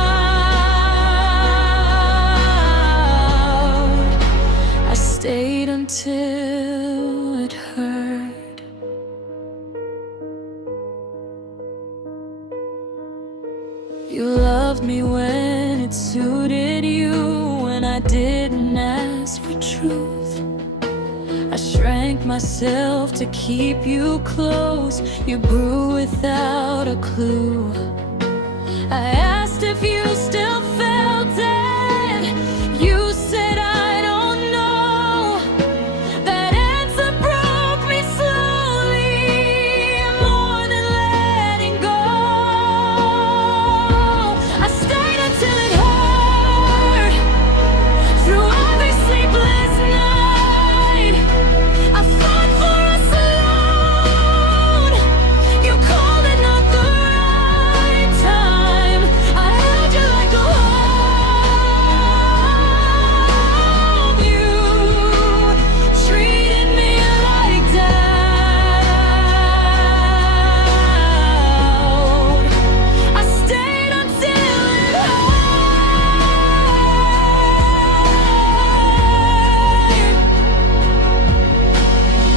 I stayed until it hurt. You loved me when it suited you, when I didn't ask for truth. I shrank myself to keep you close. You grew without a clue. I asked if you still felt it. You said I don't know. That answer broke me slowly, more than letting go. I stayed until it hurt, through every sleepless night. I fought for us alone. You called it not the right time. I held you like a home. You treated me like doubt. I stayed until it hurt.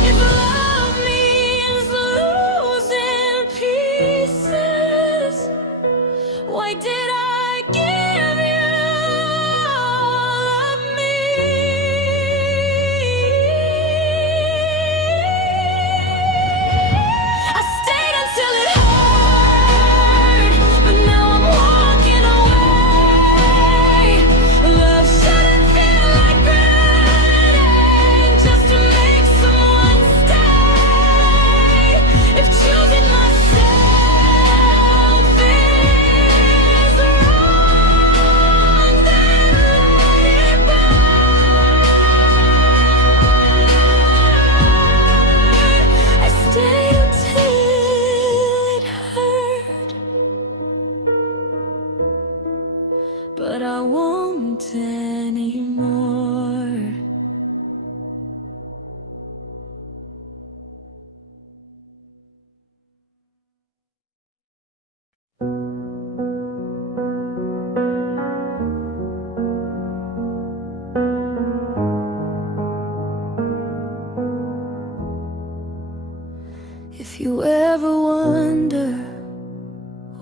If love means losing pieces, why did I give you all of me? I stayed until it hurt, but now I'm walking away. Love shouldn't feel like granting just to make someone stay. If choosing myself is wrong, then let it burn. I stayed until it hurt, but I won't anymore. If you ever wonder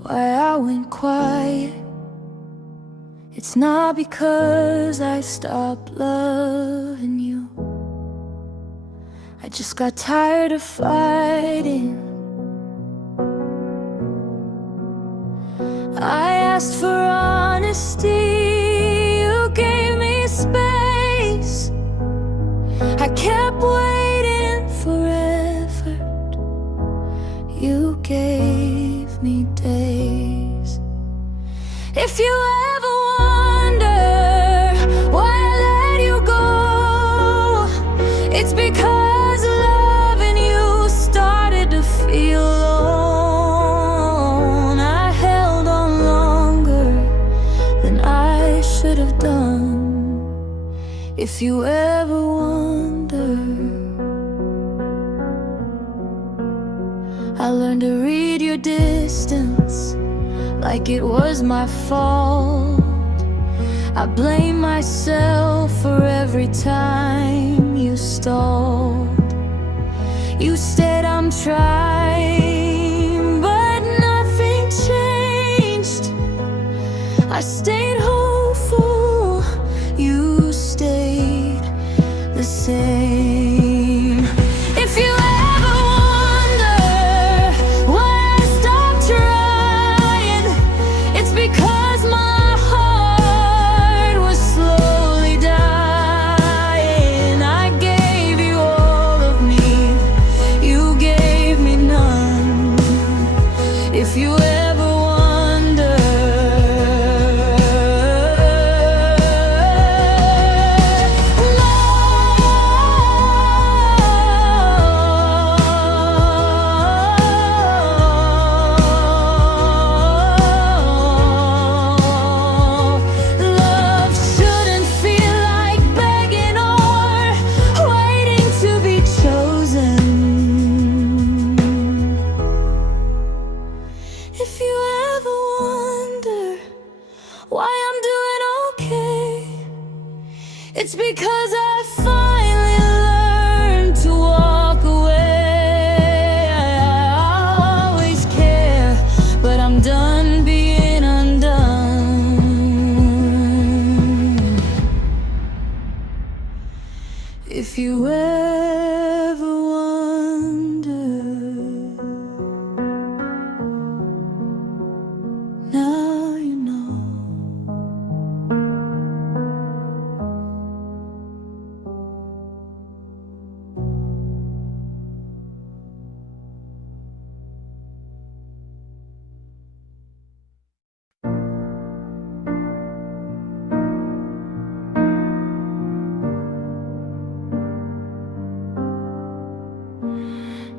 why I went quiet, it's not because I stopped loving you. I just got tired of fighting. I asked for honesty, you gave me space. I kept waiting for effort, you gave me days. If you ever wonder why I let you go, it's because loving you started to feel alone. I held on longer than I should have done. If you ever wonder, I learned to read your distance like it was my fault. I blame myself for every time you stalled. You said I'm trying, but nothing changed. I stayed hopeful, you stayed the same. If you ever wonder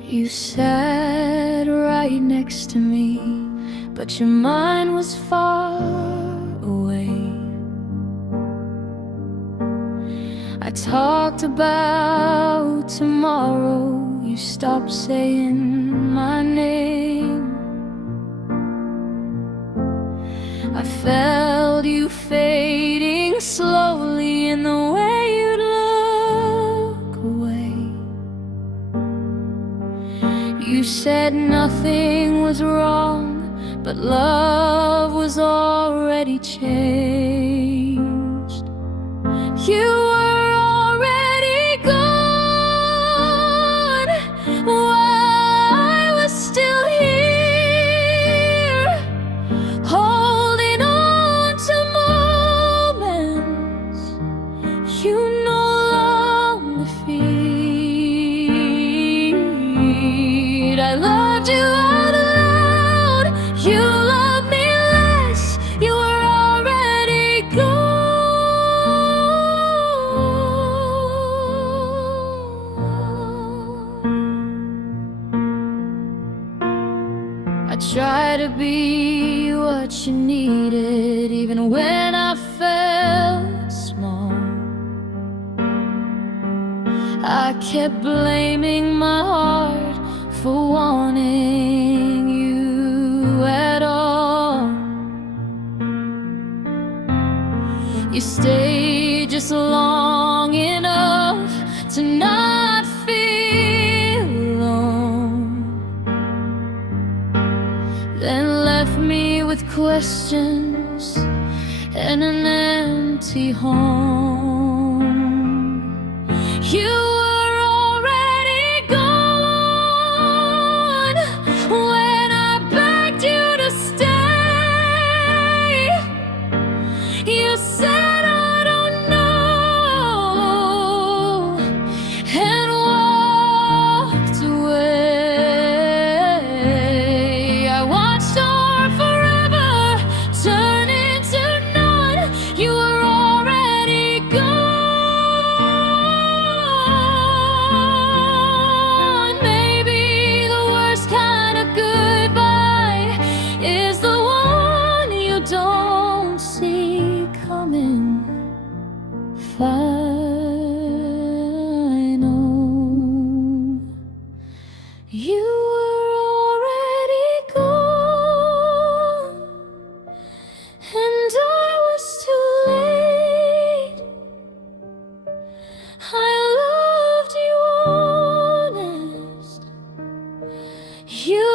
You sat right next to me, but your mind was far away. I talked about tomorrow, you stopped saying my name. I felt you fading slowly in the way you'd look away. You said nothing was wrong, but love was already changed. You were already gone while I was still here, holding on to moments you no longer feed. I loved you out loud, you loved me less, you were already gone. I tried to be what you needed, even when I felt small. I kept blaming my heart for wanting you at all. You stayed just long enough to not feel alone, then left me with questions and an empty home. You were already gone when I begged you to stay. You said I don't know and walked away. I watched our forever turn into none. You were already gone. Maybe the worst kind of goodbye is the one you don't see coming. Final. You were already gone, and I was too late. I loved you honest. You